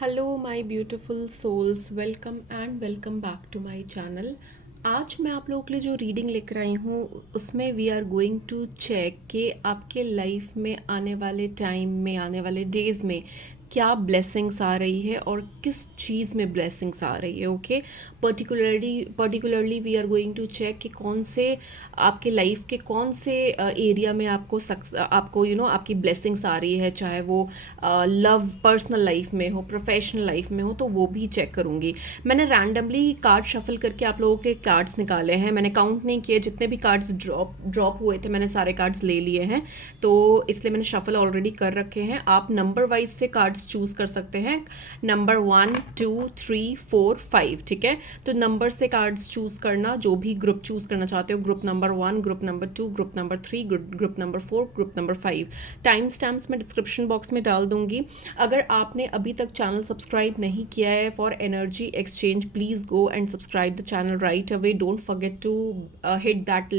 Hello my beautiful souls, welcome and welcome back to my channel. आज मैं आप लोगों के लिए जो रीडिंग लेकर आई हूँ उसमें we are going to check कि आपके लाइफ में आने वाले टाइम में, आने वाले डेज़ में क्या ब्लेसिंग्स आ रही है और किस चीज़ में ब्लेसिंग्स आ रही है। Okay, particularly we are going to check कि कौन से आपके लाइफ के कौन से एरिया में आपको आपकी ब्लेसिंग्स आ रही है, चाहे वो लव पर्सनल लाइफ में हो, प्रोफेशनल लाइफ में हो, तो वो भी चेक करूँगी। मैंने रैंडमली कार्ड शफल करके आप लोगों के कार्ड्स निकाले हैं, मैंने काउंट नहीं किए, जितने भी कार्ड्स ड्रॉप हुए थे मैंने सारे कार्ड्स ले लिए हैं, तो इसलिए मैंने शफल ऑलरेडी कर रखे हैं। आप नंबर वाइज से कार्ड्स चूज़ कर सकते हैं, नंबर 1 2 3 4 5, ठीक है। तो नंबर से कार्ड्स चूज़ करना, जो भी ग्रुप चूज़ करना चाहते हो, group number 1, group number 2, group number 3, group number 4, group number 5। Time stamps मैं डिस्क्रिप्शन बॉक्स में डाल दूंगी। अगर आपने अभी तक चैनल सब्सक्राइब नहीं किया है for energy exchange, please go and subscribe the channel right away. Don't forget to hit that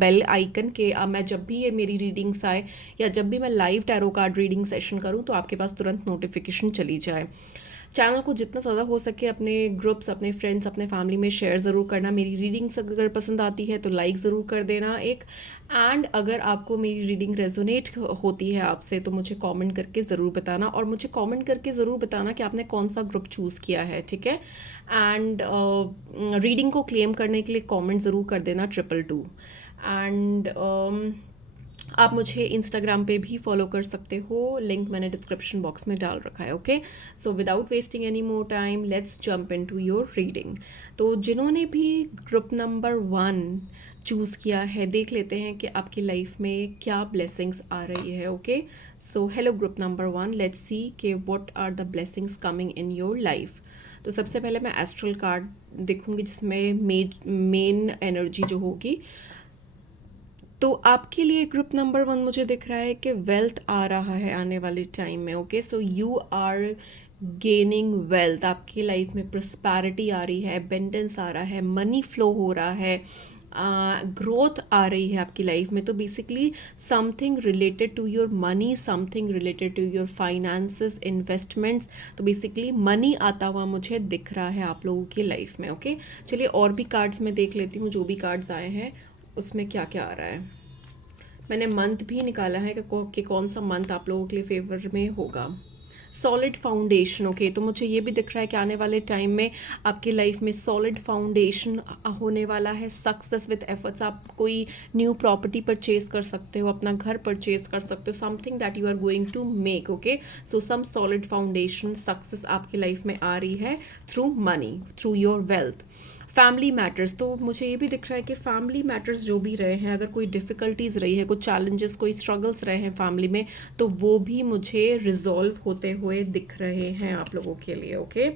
bell icon के मैं जब भी ये मेरी रीडिंग्स आए या जब भी मैं live tarot card reading session करूँ तो आपके पास तुरंत नोटिफिकेशन चली जाए। चैनल को जितना ज़्यादा हो सके अपने ग्रुप्स, अपने फ्रेंड्स, अपने फैमिली में शेयर ज़रूर करना। मेरी रीडिंग्स अगर पसंद आती है तो लाइक ज़रूर कर देना एक। एंड अगर आपको मेरी रीडिंग रेजोनेट होती है आपसे तो मुझे कमेंट करके ज़रूर बताना, और मुझे कमेंट करके ज़रूर बताना कि आपने कौन सा ग्रुप चूज़ किया है, ठीक है। एंड रीडिंग को क्लेम करने के लिए कमेंट ज़रूर कर देना 222। एंड आप मुझे इंस्टाग्राम पे भी फॉलो कर सकते हो, लिंक मैंने डिस्क्रिप्शन बॉक्स में डाल रखा है। Okay, so without wasting any more time let's jump into your reading. तो जिन्होंने भी ग्रुप नंबर 1 चूज़ किया है, देख लेते हैं कि आपकी लाइफ में क्या ब्लेसिंग्स आ रही है। Okay, so hello group number 1, let's see कि what are the blessings coming in your life. तो सबसे पहले मैं एस्ट्रल कार्ड देखूंगी जिसमें मेन एनर्जी जो होगी। तो आपके लिए ग्रुप नंबर 1 मुझे दिख रहा है कि वेल्थ आ रहा है आने वाले टाइम में। Okay, so you are gaining wealth, आपकी लाइफ में प्रॉस्पेरिटी आ रही है, एबंडेंस आ रहा है, मनी फ्लो हो रहा है, ग्रोथ आ रही है आपकी लाइफ में। तो basically something related to your money, something related to your finances, investments. तो बेसिकली मनी आता हुआ मुझे दिख रहा है आप लोगों की लाइफ में। ओके, चलिए और भी कार्ड्स मैं देख लेती हूँ, जो भी कार्ड्स आए हैं उसमें क्या क्या आ रहा है। मैंने मंथ भी निकाला है कि कौन सा मंथ आप लोगों के लिए फेवर में होगा। Solid foundation. ओके, तो मुझे ये भी दिख रहा है कि आने वाले टाइम में आपकी लाइफ में सॉलिड फाउंडेशन होने वाला है, सक्सेस विद एफर्ट्स। आप कोई न्यू प्रॉपर्टी परचेज कर सकते हो, अपना घर परचेज कर सकते हो, something that you are going to make. Okay, so some solid foundation success आपकी लाइफ में आ रही है through money, through your wealth. Family matters, तो मुझे ये भी दिख रहा है कि फैमिली मैटर्स जो भी रहे हैं, अगर कोई डिफ़िकल्टीज़ रही है, कुछ चैलेंजेस, कोई स्ट्रगल्स रहे हैं फैमिली में, तो वो भी मुझे रिजॉल्व होते हुए दिख रहे हैं आप लोगों के लिए। Okay,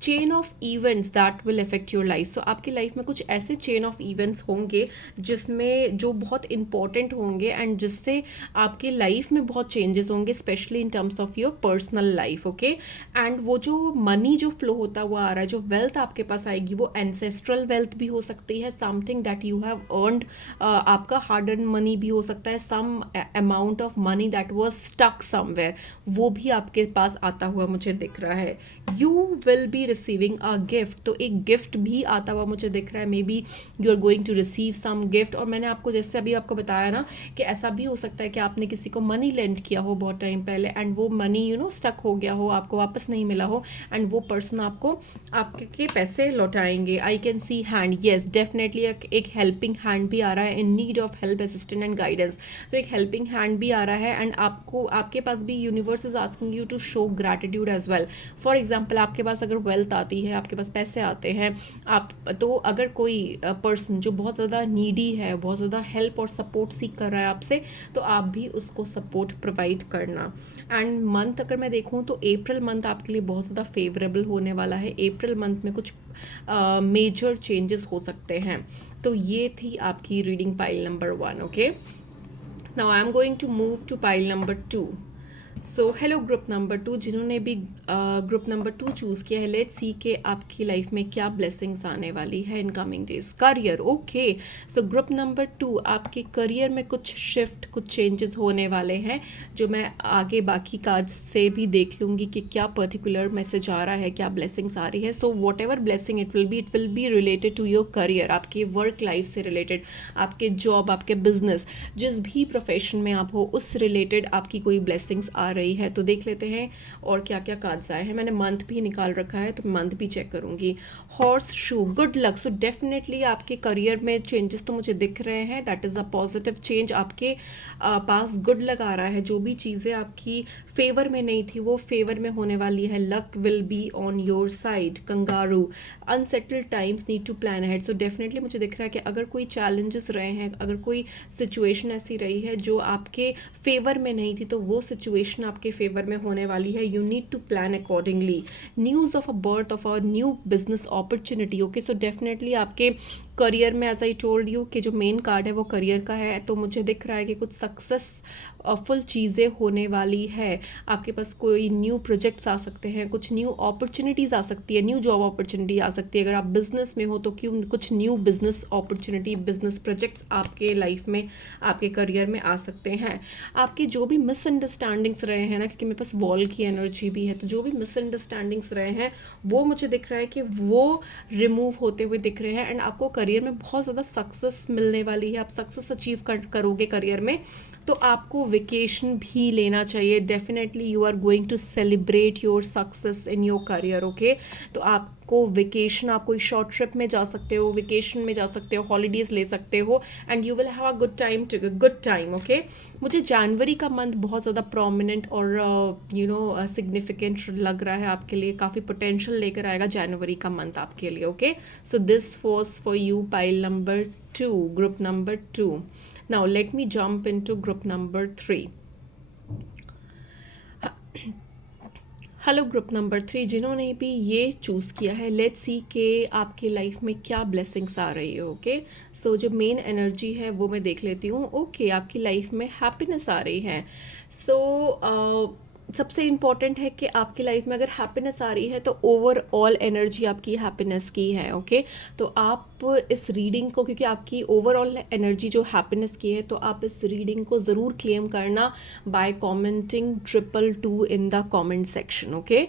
chain of events that will affect your life. So आपकी लाइफ में कुछ ऐसे चेन ऑफ इवेंट्स होंगे जिसमें जो बहुत इंपॉर्टेंट होंगे एंड जिससे आपकी लाइफ में बहुत चेंजेस होंगे, specially in terms of your personal life. Okay, and वो जो मनी जो फ्लो होता हुआ आ रहा है, जो वेल्थ आपके पास आएगी, वो एंसेस्ट्रल वेल्थ भी हो सकती है, something that you have earned, आपका हार्ड अर्न मनी भी हो सकता है, some amount of money that was stuck somewhere, वो भी आपके पास आता हुआ मुझे दिख रहा है। You will be receiving a gift, तो एक गिफ्ट भी आता हुआ मुझे दिख रहा है। Maybe you are going to receive some gift. और मैंने आपको जैसे अभी आपको बताया ना कि ऐसा भी हो सकता है कि आपने किसी को मनी लेंड किया हो बहुत टाइम पहले एंड वो मनी स्टक हो गया हो, आपको वापस नहीं मिला हो, एंड वो पर्सन आपको आपके पैसे लौटाएंगे। I can see hand, yes definitely एक हेल्पिंग हैंड भी आ रहा है, in need of help, assistant and guidance. तो एक हेल्पिंग हैंड भी आ रहा है एंड आपको आपके पास भी universe is asking you to show gratitude as well. For example, आपके पास अगर वेल्थ आती है, आपके पास पैसे आते हैं, आप तो अगर कोई पर्सन जो बहुत ज़्यादा नीडी है, बहुत ज़्यादा हेल्प और सपोर्ट सीख कर रहा है आपसे, तो आप भी उसको सपोर्ट प्रोवाइड करना। एंड मंथ अगर मैं देखूँ तो अप्रैल मंथ आपके लिए बहुत ज़्यादा फेवरेबल होने वाला है। अप्रैल मंथ में कुछ मेजर चेंजेस हो सकते हैं। तो ये थी आपकी reading pile number 1। Okay, now I am going to move to pile number 2। So hello group number 2, जिन्होंने भी ग्रुप नंबर 2 चूज़ किया है। लेट्स सी के आपकी लाइफ में क्या ब्लेसिंग्स आने वाली है in coming days. Career, okay, so group number 2 आपके करियर में कुछ शिफ्ट, कुछ चेंजेस होने वाले हैं, जो मैं आगे बाकी कार्ड्स से भी देख लूँगी कि क्या पर्टिकुलर मैसेज आ रहा है, क्या ब्लेसिंग्स आ रही है। So whatever blessing it will be related to your career, आपके वर्क लाइफ से रिलेटेड, आपके जॉब, आपके बिजनेस, जिस भी प्रोफेशन में आप हो उस रिलेटेड आपकी कोई ब्लेसिंग्स आ रही है। तो देख लेते हैं और क्या क्या कार्ड्स आए हैं। मैंने मंथ भी निकाल रखा है तो मंथ भी चेक करूंगी। Horse shoe, good luck. सो डेफिनेटली आपके करियर में चेंजेस तो मुझे दिख रहे हैं, that is a positive change. आपके पास गुड लक आ रहा है, जो भी चीज़ें आपकी फेवर में नहीं थी वो फेवर में होने वाली है। Luck will be on your side. Kangaroo, unsettled times need to plan ahead. So definitely मुझे दिख रहा है कि अगर कोई चैलेंजेस रहे हैं, अगर कोई सिचुएशन ऐसी रही है जो आपके फेवर में नहीं थी, तो वो सिचुएशन आपके फेवर में होने वाली है। You need to plan accordingly. News of a birth of a new business opportunity, okay, so definitely आपके करियर में, एज आई टोल्ड यू, कि जो मेन कार्ड है वो करियर का है, तो मुझे दिख रहा है कि कुछ सक्सेसफुल चीज़ें होने वाली है। आपके पास कोई न्यू प्रोजेक्ट्स आ सकते हैं, कुछ न्यू अपॉर्चुनिटीज़ आ सकती है, न्यू जॉब अपॉर्चुनिटी आ सकती है। अगर आप बिजनेस में हो तो क्यों कुछ new business opportunity, business projects आपके लाइफ में, आपके करियर में आ सकते हैं। आपके जो भी मिसअंडरस्टैंडिंग्स रहे हैं ना, क्योंकि मेरे पास वॉल की एनर्जी भी है, तो जो भी मिसअंडरस्टैंडिंग्स रहे हैं वो मुझे दिख रहा है कि वो रिमूव होते हुए दिख रहे हैं। एंड आपको करियर में बहुत ज़्यादा सक्सेस मिलने वाली है, आप सक्सेस अचीव करोगे करियर में। तो आपको वेकेशन भी लेना चाहिए। Definitely you are going to celebrate your success in your career, okay. तो आपको वेकेशन, आप कोई शॉर्ट ट्रिप में जा सकते हो, वेकेशन में जा सकते हो, हॉलीडेज़ ले सकते हो, and you will have a good time, okay. मुझे जनवरी का मंथ बहुत ज़्यादा प्रोमिनेंट और सिग्निफिकेंट लग रहा है आपके लिए। काफ़ी पोटेंशियल लेकर आएगा जनवरी का मंथ आपके लिए, okay. So this was for you pile number 2, group number 2. Now let me jump into group number 3. Hello group number 3, जिन्होंने भी ये चूज़ किया है, लेट्स सी के आपकी लाइफ में क्या ब्लेसिंग्स आ रही है, ओके। सो जो मेन एनर्जी है वो मैं देख लेती हूँ। ओके, आपकी लाइफ में हैप्पीनेस आ रही है। सो सबसे इम्पॉर्टेंट है कि आपकी लाइफ में अगर हैप्पीनेस आ रही है तो ओवरऑल एनर्जी आपकी हैप्पीनेस की है, ओके। तो आप इस रीडिंग को, क्योंकि आपकी ओवरऑल एनर्जी जो हैप्पीनेस की है, तो आप इस रीडिंग को ज़रूर क्लेम करना by commenting 222 in the comment section, okay.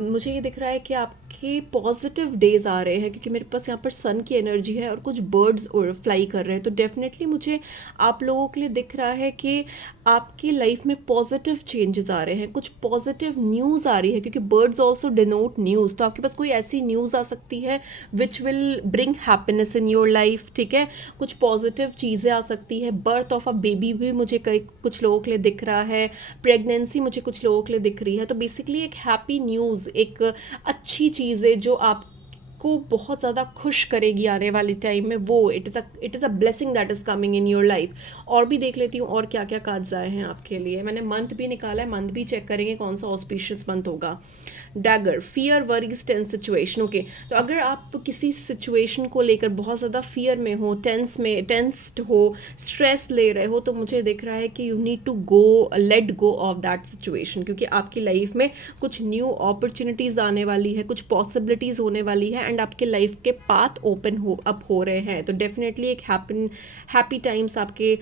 मुझे ये दिख रहा है कि आपके पॉजिटिव डेज आ रहे हैं, क्योंकि मेरे पास यहाँ पर सन की एनर्जी है और कुछ बर्ड्स फ्लाई कर रहे हैं। तो डेफिनेटली मुझे आप लोगों के लिए दिख रहा है कि आपकी लाइफ में पॉजिटिव चेंजेस आ रहे हैं, कुछ पॉजिटिव न्यूज़ आ रही है, क्योंकि बर्ड्स ऑल्सो डिनोट न्यूज़। तो आपके पास कोई ऐसी न्यूज़ आ सकती है which will bring happiness in your life, ठीक है। कुछ पॉजिटिव चीज़ें आ सकती है। बर्थ ऑफ अ बेबी भी मुझे कुछ लोगों के लिए दिख रहा है। प्रेगनेंसी मुझे कुछ लोगों के लिए दिख रही है। तो बेसिकली एक हैप्पी न्यूज़, एक अच्छी चीज़ है जो आप को बहुत ज़्यादा खुश करेगी आने वाले टाइम में, वो it is a blessing that is coming in your life. और भी देख लेती हूँ और क्या क्या कार्ड्स आए हैं आपके लिए। मैंने मंथ भी निकाला है, मंथ भी चेक करेंगे कौन सा ऑस्पिशियस मंथ होगा। Dagger, fear, worries, tense situation, okay. तो अगर आप किसी सिचुएशन को लेकर बहुत ज़्यादा फियर में हो, टेंस्ड हो, स्ट्रेस ले रहे हो, तो मुझे दिख रहा है कि you need to let go of that situation, क्योंकि आपकी लाइफ में कुछ न्यू अपॉर्चुनिटीज़ आने वाली है, कुछ पॉसिबिलिटीज़ होने वाली है, एंड आपके लाइफ के पाथ ओपन हो रहे हैं। तो डेफिनेटली एक हैप्पी टाइम्स आपके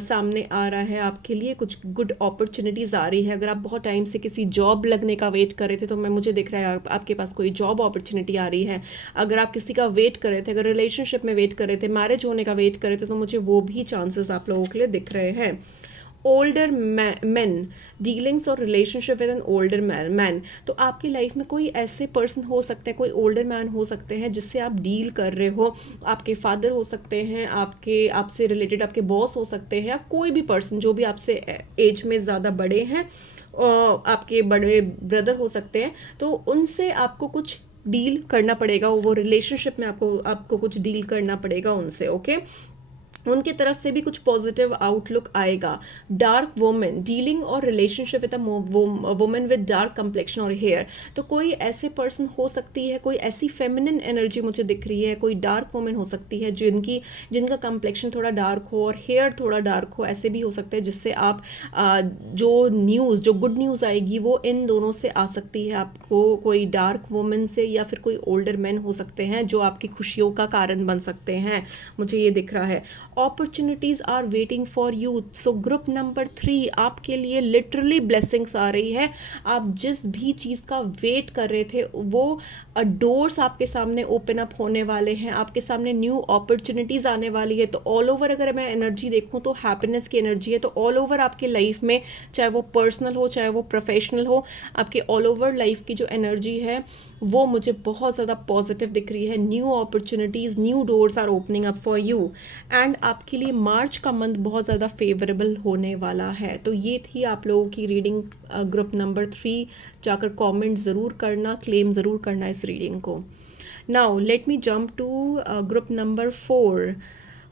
सामने आ रहा है आपके लिए। कुछ गुड अपॉर्चुनिटीज़ आ रही है। अगर आप बहुत टाइम से किसी जॉब लगने का वेट कर रहे थे, तो मुझे दिख रहा है आपके पास कोई जॉब अपॉर्चुनिटी आ रही है। अगर आप किसी का वेट कर रहे थे, अगर रिलेशनशिप में वेट कर रहे थे, मैरिज होने का वेट कर रहे थे, तो मुझे वो भी चांसेस आप लोगों के लिए दिख रहे हैं। ओल्डर मैन, डीलिंग्स और relationship with an older man. तो आपकी लाइफ में कोई ऐसे पर्सन हो सकते हैं, कोई ओल्डर मैन हो सकते हैं जिससे आप डील कर रहे हो। आपके फादर हो सकते हैं, आपसे रिलेटेड आपके बॉस हो सकते हैं, या कोई भी पर्सन जो भी आपसे एज में ज़्यादा बड़े हैं, आपके बड़े ब्रदर हो सकते हैं। तो उनसे आपको कुछ डील करना पड़ेगा, वो रिलेशनशिप में आपको कुछ डील करना पड़ेगा उनसे, ओके। उनके तरफ से भी कुछ पॉजिटिव आउटलुक आएगा। डार्क वुमेन डीलिंग और relationship with a women with dark complexion और हेयर, तो कोई ऐसे पर्सन हो सकती है, कोई ऐसी फेमिनिन एनर्जी मुझे दिख रही है, कोई डार्क वुमेन हो सकती है जिनका कंप्लेक्शन थोड़ा डार्क हो और हेयर थोड़ा डार्क हो, ऐसे भी हो सकते हैं, जिससे आप जो गुड न्यूज़ आएगी वो इन दोनों से आ सकती है आपको। कोई डार्क वुमेन से या फिर कोई ओल्डर मैन हो सकते हैं जो आपकी खुशियों का कारण बन सकते हैं, मुझे ये दिख रहा है। Opportunities are waiting for you. So group number 3 आपके लिए लिटरली ब्लेसिंग्स आ रही है। आप जिस भी चीज़ का वेट कर रहे थे वो डोर्स आपके सामने ओपन अप होने वाले हैं, आपके सामने न्यू अपॉर्चुनिटीज़ आने वाली है। तो ऑल ओवर अगर मैं एनर्जी देखूं तो हैप्पीनेस की एनर्जी है। तो ऑल ओवर आपके लाइफ में, चाहे वो पर्सनल हो चाहे वो प्रोफेशनल हो, आपके ऑल ओवर लाइफ की जो एनर्जी है वो मुझे बहुत ज़्यादा पॉजिटिव दिख रही है। New opportunities, new doors are opening up for you and आपके लिए मार्च का मंथ बहुत ज़्यादा फेवरेबल होने वाला है। तो ये थी आप लोगों की रीडिंग ग्रुप नंबर 3। जाकर कमेंट ज़रूर करना, क्लेम ज़रूर करना इस रीडिंग को। Now let me jump to group number 4।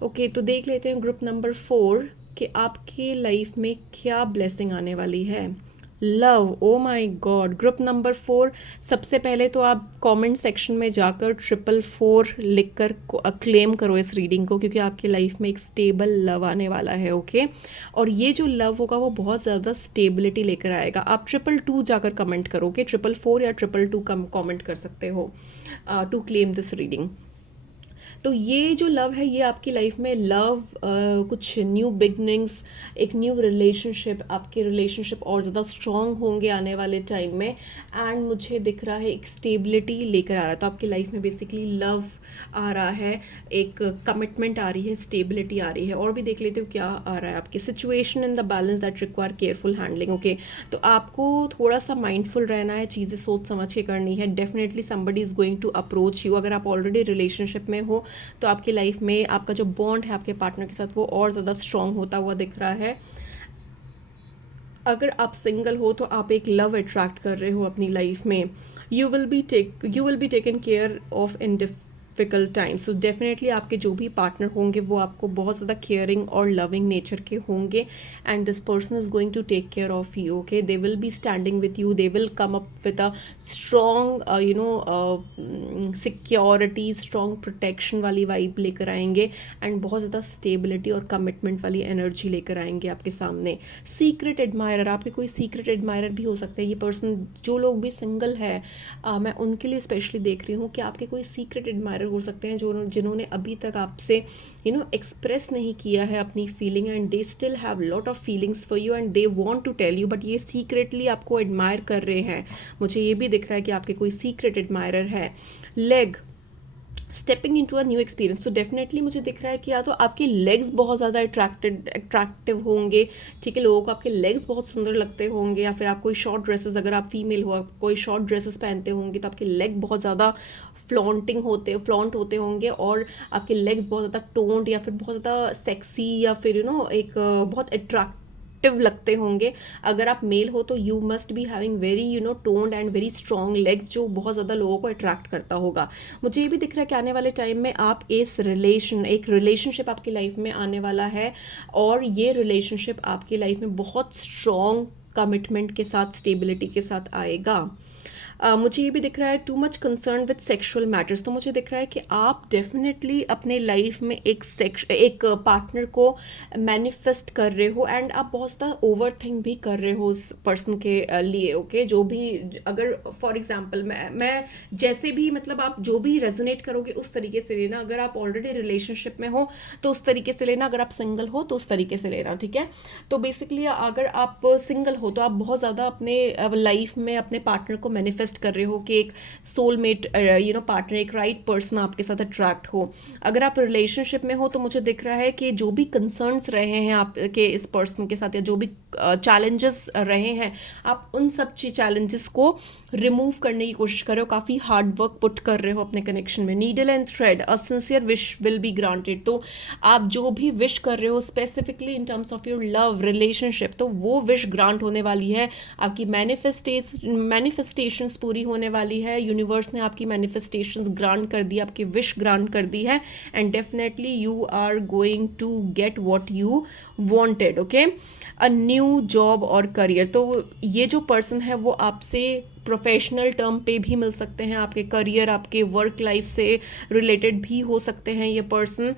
Okay, तो देख लेते हैं ग्रुप नंबर 4 कि आपके लाइफ में क्या ब्लेसिंग आने वाली है। Love, O my God, group number 4। सबसे पहले तो आप कमेंट सेक्शन में जाकर 444 लिख कर क्लेम करो इस रीडिंग को, क्योंकि आपके लाइफ में एक स्टेबल लव आने वाला है। ओके, और ये जो लव होगा वो बहुत ज़्यादा स्टेबिलिटी लेकर आएगा। आप 222 जाकर कमेंट करोगे, 444 या 222 कमेंट कर सकते हो टू क्लेम दिस रीडिंग। तो ये जो लव है ये आपकी लाइफ में लव, कुछ न्यू बिगनिंग्स, एक न्यू रिलेशनशिप, आपके रिलेशनशिप और ज़्यादा स्ट्रॉन्ग होंगे आने वाले टाइम में। एंड मुझे दिख रहा है एक स्टेबिलिटी लेकर आ रहा है। तो आपकी लाइफ में बेसिकली लव आ रहा है, एक कमिटमेंट आ रही है, स्टेबिलिटी आ रही है। और भी देख लेते हो क्या आ रहा है। आपकी situation in the balance that require careful handling. Okay, तो आपको थोड़ा सा माइंडफुल रहना है, चीज़ें सोच समझ के करनी है। Definitely somebody is going to approach you. अगर आप ऑलरेडी रिलेशनशिप में हो तो आपकी लाइफ में आपका जो बॉन्ड है आपके पार्टनर के साथ वो और ज़्यादा स्ट्रॉन्ग होता हुआ दिख रहा है। अगर आप सिंगल हो तो आप एक लव अट्रैक्ट कर रहे हो अपनी लाइफ में। You will be taken care of in difficult time. So definitely आपके जो भी पार्टनर होंगे वो आपको बहुत ज़्यादा केयरिंग और लविंग नेचर के होंगे and this person is going to take care of you. Okay, they will be standing with you, they will come up with a strong security, strong protection वाली vibe लेकर आएंगे and बहुत ज़्यादा stability और commitment वाली energy लेकर आएंगे आपके सामने। सीक्रेट एडमायरर, आपके कोई सीक्रेट एडमायरर भी हो सकते हैं ये पर्सन। जो लोग भी सिंगल है मैं उनके लिए स्पेशली देख रही हूँ कि आपके कोई सीक्रेट एडमायरर हो सकते हैं जिन्होंने अभी तक आपसे एक्सप्रेस नहीं किया है अपनी feeling and they still have lot of feelings for you and they want to tell you, but ये सीक्रेटली आपको एडमायर कर रहे हैं। मुझे ये भी दिख रहा है कि आपके कोई सीक्रेट एडमायरर है। Leg, stepping into a new experience. तो डेफिनेटली मुझे दिख रहा है कि या तो आपके लेग्स बहुत ज़्यादा अट्रैक्टिव होंगे, ठीक है, लोगों को आपके लेग्स बहुत सुंदर लगते होंगे, या फिर आप कोई शॉर्ट ड्रेसेस, अगर आप फीमेल हो आप कोई शॉर्ट ड्रेसेस पहनते होंगे तो आपके लेग बहुत ज़्यादा फ्लॉन्ट होते होंगे और आपके लेग्स बहुत ज़्यादा टोन्ड या फिर बहुत ज़्यादा सेक्सी या फिर एक बहुत अट्रैक्टिव लगते होंगे। अगर आप मेल हो तो you must be having very toned and very strong legs, जो बहुत ज़्यादा लोगों को अट्रैक्ट करता होगा। मुझे ये भी दिख रहा है कि आने वाले टाइम में आप एक रिलेशनशिप आपकी लाइफ में आने वाला है और ये रिलेशनशिप आपकी लाइफ में बहुत स्ट्रॉन्ग कमिटमेंट के साथ, स्टेबिलिटी के साथ आएगा। मुझे ये भी दिख रहा है too much concern with sexual matters. तो मुझे दिख रहा है कि आप डेफिनेटली अपने लाइफ में एक पार्टनर को मैनिफेस्ट कर रहे हो एंड आप बहुत ज़्यादा ओवर थिंक भी कर रहे हो उस पर्सन के लिए। ओके, जो भी, अगर फॉर एग्जांपल मैं जैसे भी, मतलब आप जो भी रेजोनेट करोगे उस तरीके से लेना। अगर आप ऑलरेडी रिलेशनशिप में हो तो उस तरीके से लेना, अगर आप सिंगल हो तो उस तरीके से लेना, ठीक है। तो बेसिकली अगर आप सिंगल हो तो आप बहुत ज़्यादा अपने लाइफ में अपने पार्टनर को मैनिफेस्ट कर रहे हो कि एक सोलमेट पार्टनर, एक राइट पर्सन आपके साथ अट्रैक्ट हो। अगर आप रिलेशनशिप में हो तो मुझे दिख रहा है कि जो भी कंसर्न्स रहे हैं आपके इस पर्सन के साथ या जो भी चैलेंजेस रहे हैं, आप उन सब चैलेंजेस को रिमूव करने की कोशिश कर रहे हो, काफ़ी हार्ड वर्क पुट कर रहे हो अपने कनेक्शन में। Needle and thread, a sincere wish will be granted. तो आप जो भी विश कर रहे हो specifically in terms of your love relationship, तो वो विश ग्रांट होने वाली है। आपकी मैनिफेस्टेशन विशेस पूरी होने वाली है, यूनिवर्स ने आपकी मैनिफेस्टेशंस ग्रांट कर दी, आपकी विश ग्रांट कर दी है, and definitely you are going to get what you wanted, okay. A new job और करियर, तो ये जो पर्सन है वो आपसे प्रोफेशनल टर्म पे भी मिल सकते हैं, आपके करियर, आपके वर्क लाइफ से रिलेटेड भी हो सकते हैं ये पर्सन,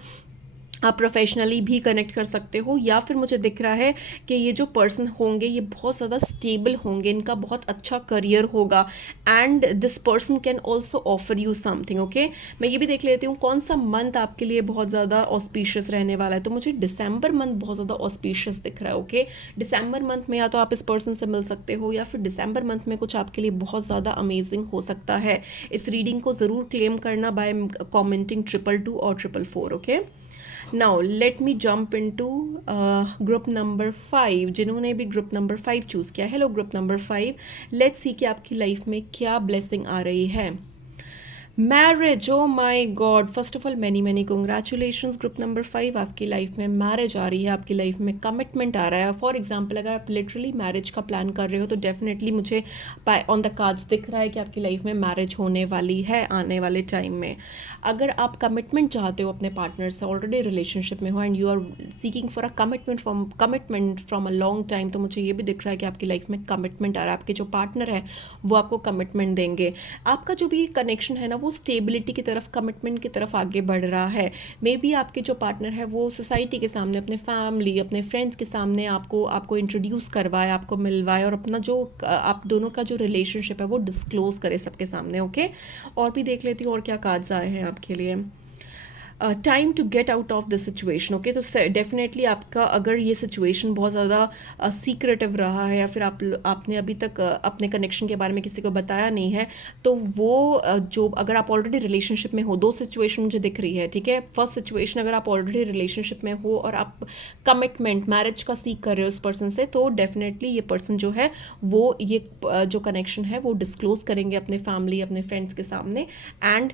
आप प्रोफेशनली भी कनेक्ट कर सकते हो, या फिर मुझे दिख रहा है कि ये जो पर्सन होंगे ये बहुत ज़्यादा स्टेबल होंगे, इनका बहुत अच्छा करियर होगा, and this person can also offer you something, okay. मैं ये भी देख लेती हूँ कौन सा मंथ आपके लिए बहुत ज़्यादा ऑस्पिशियस रहने वाला है, तो मुझे दिसंबर मंथ बहुत ज़्यादा ऑस्पिशियस दिख रहा है, ओके। दिसंबर मंथ में या तो आप इस पर्सन से मिल सकते हो, या फिर दिसंबर मंथ में कुछ आपके लिए बहुत ज़्यादा अमेजिंग हो सकता है। इस रीडिंग को ज़रूर क्लेम करना बाय कॉमेंटिंग 222 और 444, okay. Now let me jump into group number 5, जिन्होंने भी ग्रुप नंबर 5 चूज़ किया। Hello group number 5, let's see कि आपकी लाइफ में क्या ब्लेसिंग आ रही है। Marriage, oh my god, first of all many congratulations group number 5, आपकी लाइफ में मैरिज आ रही है, आपकी लाइफ में कमिटमेंट आ रहा है। फॉर एग्जांपल अगर आप लिटरली मैरिज का प्लान कर रहे हो तो डेफिनेटली मुझे ऑन द कार्ड्स दिख रहा है कि आपकी लाइफ में मैरिज होने वाली है आने वाले टाइम में। अगर आप कमिटमेंट चाहते हो अपने पार्टनर से, ऑलरेडी रिलेशनशिप में हो and you are seeking for a commitment from a long time, तो मुझे ये भी दिख रहा है कि आपकी लाइफ में कमिटमेंट आ रहा है, आपके जो पार्टनर है वो आपको कमिटमेंट देंगे। आपका जो भी कनेक्शन है ना वो स्टेबिलिटी की तरफ, कमिटमेंट की तरफ आगे बढ़ रहा है। मे बी आपके जो पार्टनर है वो सोसाइटी के सामने, अपने फैमिली, अपने फ्रेंड्स के सामने आपको इंट्रोड्यूस करवाए, आपको मिलवाए, और अपना जो आप दोनों का जो रिलेशनशिप है वो डिस्क्लोज करे सबके सामने, ओके। और भी देख लेती हूँ और क्या कार्ड्स आए हैं आपके लिए। Time to get out of the situation, okay. तो डेफिनेटली आपका अगर ये सिचुएशन बहुत ज़्यादा सीक्रेटिव रहा है, या फिर आपने अभी तक अपने कनेक्शन के बारे में किसी को बताया नहीं है, तो वो जो अगर आप ऑलरेडी रिलेशनशिप में हो, दो सिचुएशन मुझे दिख रही है, ठीक है। फर्स्ट सिचुएशन, अगर आप ऑलरेडी रिलेशनशिप में हो और आप कमिटमेंट, मैरिज का सीख कर रहे हो इस पर्सन से, तो डेफिनेटली ये पर्सन जो है वो ये जो कनेक्शन है वो डिस्क्लोज करेंगे अपने फैमिली, अपने फ्रेंड्स के सामने, एंड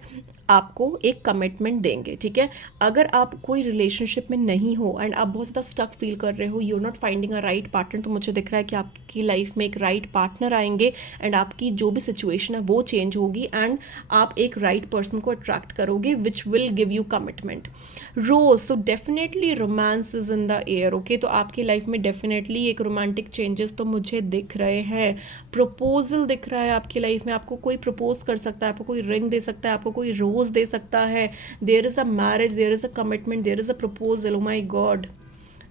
आपको एक कमिटमेंट देंगे, ठीक है। अगर आप कोई रिलेशनशिप में नहीं हो एंड आप बहुत ज़्यादा स्टक फील कर रहे हो, you are not finding a right partner, तो मुझे दिख रहा है कि आपकी लाइफ में एक राइट पार्टनर आएंगे एंड आपकी जो भी सिचुएशन है वो चेंज होगी, एंड आप एक राइट पर्सन को अट्रैक्ट करोगे which will give you commitment. Rose, so definitely romance is in the air, okay. तो आपकी लाइफ में डेफिनेटली एक रोमांटिक चेंजेस तो मुझे दिख रहे हैं। प्रपोजल दिख रहा है आपकी लाइफ में, आपको कोई प्रपोज कर सकता है, आपको कोई रिंग दे सकता है, आपको कोई रोज दे सकता है। There is a marriage, there is a commitment, there is a proposal, oh my God.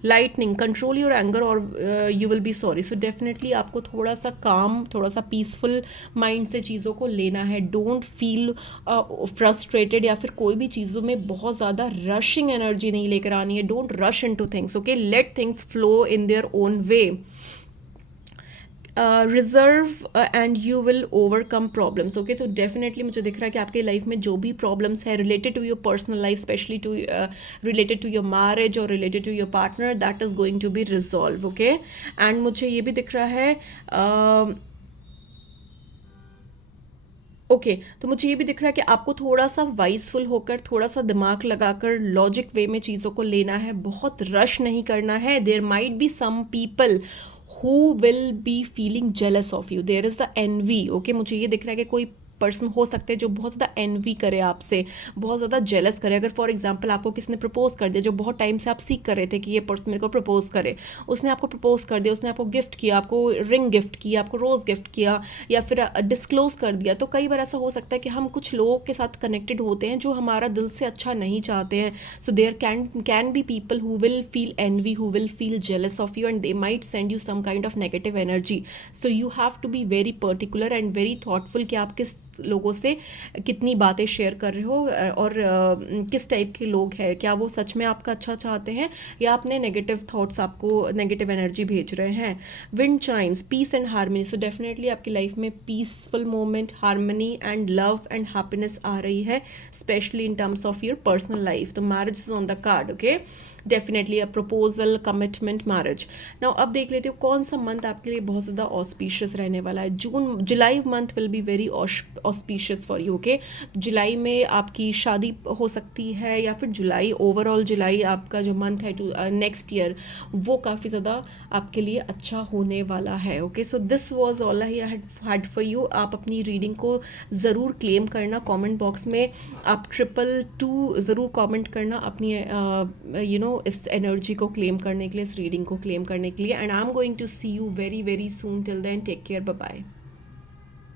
Lightning, control your anger और you will be sorry. So definitely आपको थोड़ा सा काम, थोड़ा सा पीसफुल माइंड से चीज़ों को लेना है। डोंट फील फ्रस्ट्रेटेड, या फिर कोई भी चीज़ों में बहुत ज़्यादा रशिंग एनर्जी नहीं लेकर आनी है। Don't rush in two things, okay. Let things flow in their own way. Reserve and you will overcome problems, okay. तो डेफिनेटली मुझे दिख रहा है कि आपके लाइफ में जो भी प्रॉब्लम्स है related to your personal life, specially to related to your marriage और related to your partner, that is going to be resolve, okay. And मुझे ये भी दिख रहा है ओके तो मुझे ये भी दिख रहा है कि आपको थोड़ा सा वाइसफुल होकर, थोड़ा सा दिमाग लगाकर, लॉजिक वे में चीज़ों को लेना है, बहुत रश नहीं करना है। There might be some people who will be feeling jealous of you, there is the envy, okay। मुझे ये दिख रहा है कि कोई पर्सन हो सकते हैं जो बहुत ज़्यादा एनवी करे आपसे, बहुत ज़्यादा जेलस करे। अगर फॉर एग्जांपल आपको किसी ने प्रपोज कर दिया, जो बहुत टाइम से आप सीख कर रहे थे कि ये पर्सन मेरे को प्रपोज करे, उसने आपको प्रपोज कर दिया, उसने आपको गिफ्ट किया, आपको रिंग गिफ्ट किया, आपको रोज़ गिफ्ट किया, या फिर डिस्क्लोज कर दिया, तो कई बार ऐसा हो सकता है कि हम कुछ लोगों के साथ कनेक्टेड होते हैं जो हमारा दिल से अच्छा नहीं चाहते हैं। So there can be people who will feel envy, who will feel jealous of you, and they might send you some kind of negative energy. So you have to be very particular and very thoughtful कि आप किस लोगों से कितनी बातें share कर रहे हो और किस टाइप के लोग हैं, क्या वो सच में आपका अच्छा चाहते हैं या अपने नेगेटिव थॉट्स, आपको नेगेटिव एनर्जी भेज रहे हैं। Wind chimes, peace and harmony, so definitely आपकी लाइफ में peaceful moment, harmony and love and happiness आ रही है, specially in terms of your personal life. तो marriage is on the card, okay. Definitely a proposal, commitment, marriage. Now अब देख लेते हो कौन सा मंथ आपके लिए बहुत ज़्यादा ऑस्पिशियस रहने वाला है। July month will be very auspicious for you. Okay, जुलाई में आपकी शादी हो सकती है, या फिर जुलाई ओवरऑल जुलाई आपका जो मंथ है टू नेक्स्ट ईयर वो काफ़ी ज़्यादा आपके लिए अच्छा होने वाला है. Okay, so this was all I had for you. आप अपनी रीडिंग को ज़रूर क्लेम करना. कमेंट बॉक्स में आप 222 ज़रूर कमेंट करना अपनी इस एनर्जी को क्लेम करने के लिए, इस रीडिंग को क्लेम करने के लिए. And I am going to see you very very soon. Till then take care, bye bye.